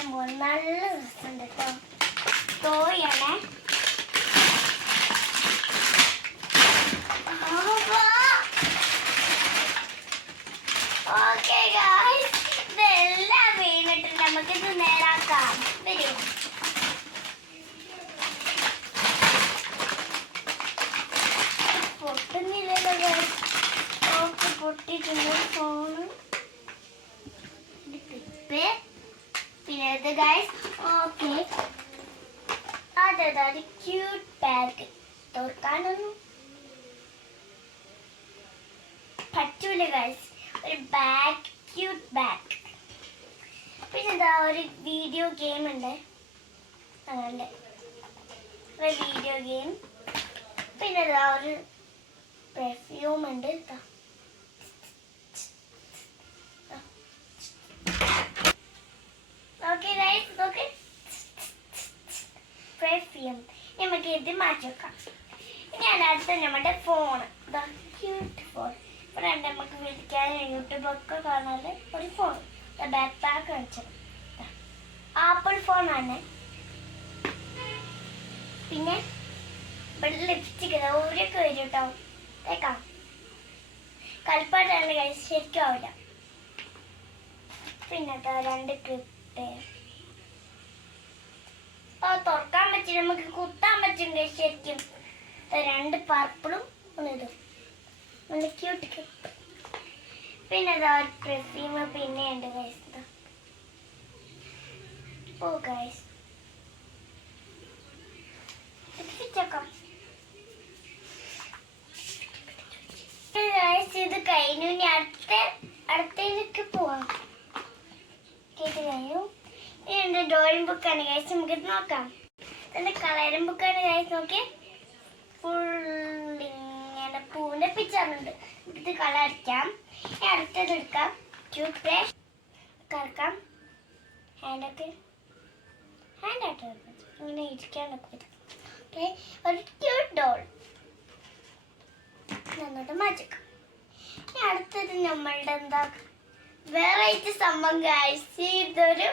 കാണിക്കാൻ പോകുന്നത്. നല്ല രസമുണ്ട് കേട്ടോ. ടോയാണ്. ഓക്കെ ഗായ്സ്, ഇതെല്ലാം വീണിട്ട് നമുക്കിത് നേരാക്കാം. വരൂ. പൊട്ടുന്നില്ലല്ലോ ഗായ്സ്. ഓക്കെ, പൊട്ടിട്ടുണ്ട് ഫോണ്. പിന്നെ ഇത് ഗായ്സ്. ഓക്കെ, അതെ ക്യൂട്ട് ബാഗ്. തുറക്കാനൊന്നും പറ്റൂല ഗായ്സ്. ഒരു ബാഗ്, ക്യൂട്ട് ബാഗ്. പിന്നെ ഇതാ ഒരു വീഡിയോ ഗെയിം ഉണ്ട്. അങ്ങനെ ഒരു വീഡിയോ ഗെയിം. പിന്നെ ഇതാ ഒരു പെർഫ്യൂം ഉണ്ട്. Okay guys, okay perfume. നമുക്ക് ഇത് മാറ്റി വെക്കാം. ഞാൻ അടുത്ത നമ്മുടെ ഫോൺ. Cute phone. ഇവിടെ നമുക്ക് വിളിക്കാനും യൂട്യൂബൊക്കെ കാണാൻ ഒരു ഫോൺ. ബാക്ക് പാക്ക് വെച്ചത് ആപ്പിൾ ഫോണാണ്. പിന്നെ ഇവിടെ ലിപ്സ്റ്റിക് ഊരൊക്കെ വരും കേട്ടോ. കേൾക്കാം. കളിപ്പാട്ടാണ് കഴിച്ച് ശരിക്കും ആവില്ല. പിന്നെ രണ്ട് ക്ലിപ്പ്. തുറക്കാൻ പറ്റില്ല, നമുക്ക് കുത്താൻ പറ്റും ശരിക്കും. രണ്ട് പർപ്പിളും ഒന്നിതും നല്ല ക്യൂട്ട് ക്ലിപ്പ്. പിന്നെ പെർഫ്യൂം പിന്നെ ഉണ്ട് ഗൈസ്. ഓ ഗൈസ്, ഇത് കഴിഞ്ഞു. ഇനി അടുത്തേക്ക് പോവാം. കേട്ട് കഴിഞ്ഞു. ഇനി എൻ്റെ ഡ്രോയിങ് ബുക്കാണ് ഗൈസ്. നമുക്കിത് നോക്കാം. ഇതിൻ്റെ കളറിംഗ് ബുക്കാണ് ഗൈസ്. നോക്കി ഫുൾ ഇങ്ങനെ പൂവിൻ്റെ പിക്ചറുണ്ട്. നമുക്കിത് കളർ അടിക്കാം. അടുത്തത് എടുക്കാം. Tooth brush കറക്കാം. ഹാൻഡായിട്ട് ഇങ്ങനെ ഇരിക്കാനൊക്കെ പറ്റും. ഓക്കെ, ഒരു ക്യൂട്ട് ഡോൾ നന്നായിട്ട് മാറ്റിക്കാം. ഇനി അടുത്തത് നമ്മളുടെ എന്താ വെറൈറ്റി സംഭവം ഗൈസ്. ഇതൊരു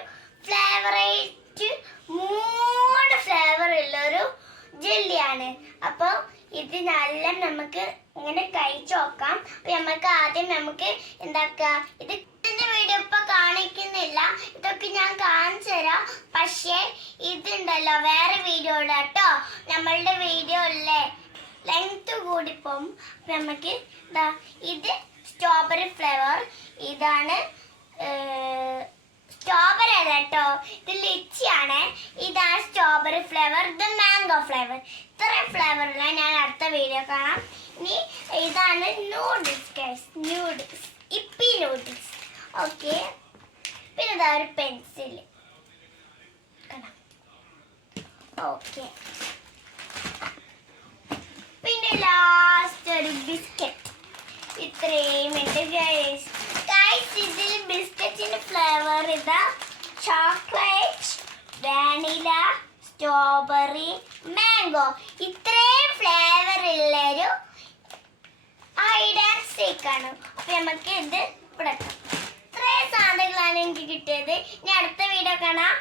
ഫ്ലേവറേറ്റ് 3 ഫ്ലേവർ ഉള്ളൊരു ജെല്ലിയാണ്. അപ്പോൾ ഇതിനെല്ലാം നമുക്ക് ഇങ്ങനെ കഴിച്ചു നോക്കാം. അപ്പൊ നമുക്ക് ആദ്യം എന്താക്കുക, ഇതിന്റെ വീഡിയോ ഇപ്പൊ കാണിക്കുന്നില്ല, ഇതൊക്കെ ഞാൻ കാണിച്ചു തരാം. പക്ഷേ ഇതുണ്ടല്ലോ വേറെ വീഡിയോ കേട്ടോ. നമ്മളുടെ വീഡിയോ അല്ലേ ലെങ്ത് കൂടിപ്പോവും. അപ്പൊ നമുക്ക് ഇത് സ്ട്രോബെറി ഫ്ലേവർ. ഇതാണ് സ്ട്രോബെറി അല്ല കേട്ടോ, ഇത് ലിച്ചിയാണ്. ഇതാണ് സ്ട്രോബെറി ഫ്ലേവർ. ഇത് മാംഗോ ഫ്ലേവർ. ഇത്രയും ഫ്ലേവറില്ല. ഞാൻ അടുത്ത വീഡിയോ കാണാം. ഇനി ഇതാണ് noodles guys. Noodles, Yippee noodles. Okay, പിന്നെ ഇതാ ഒരു പെൻസിൽ. ഓക്കെ, പിന്നെ ലാസ്റ്റ് ഒരു ബിസ്ക്കറ്റ്. ഇത്രയും ഉണ്ട് ഗൈസ്. ഇതിൽ ബിസ്ക്കറ്റിന്റെ ഫ്ലേവർ ഇതാ ചോക്ലേറ്റ്, വാനില, സ്ട്രോബെറി, മാംഗോ. ഇത്രയും ഫ്ലേവർ ഉള്ളൊരു ഹൈഡ് ആൻഡ് സീക്ക് ആണ്. അപ്പൊ നമുക്ക് ഇത് ഇവിടെ ഇത്രയും സാധനങ്ങളാണ് എനിക്ക് കിട്ടിയത്. ഇനി അടുത്ത വീഡിയോ കാണാം.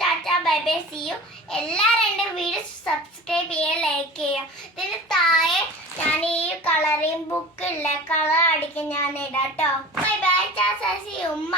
Tata, bye bye, see you. എല്ലാവരും എൻ്റെ വീഡിയോ സബ്സ്ക്രൈബ് ചെയ്യുക, ലൈക്ക് ചെയ്യുക. ഇതിന് താഴെ ഞാൻ ഈ കളറിംഗ് ബുക്ക് ഇല്ല, കളർ അടിക്കാൻ ഞാൻ ഇടാം കേട്ടോ. Bye bye, tata, see you, ഉമ്മ.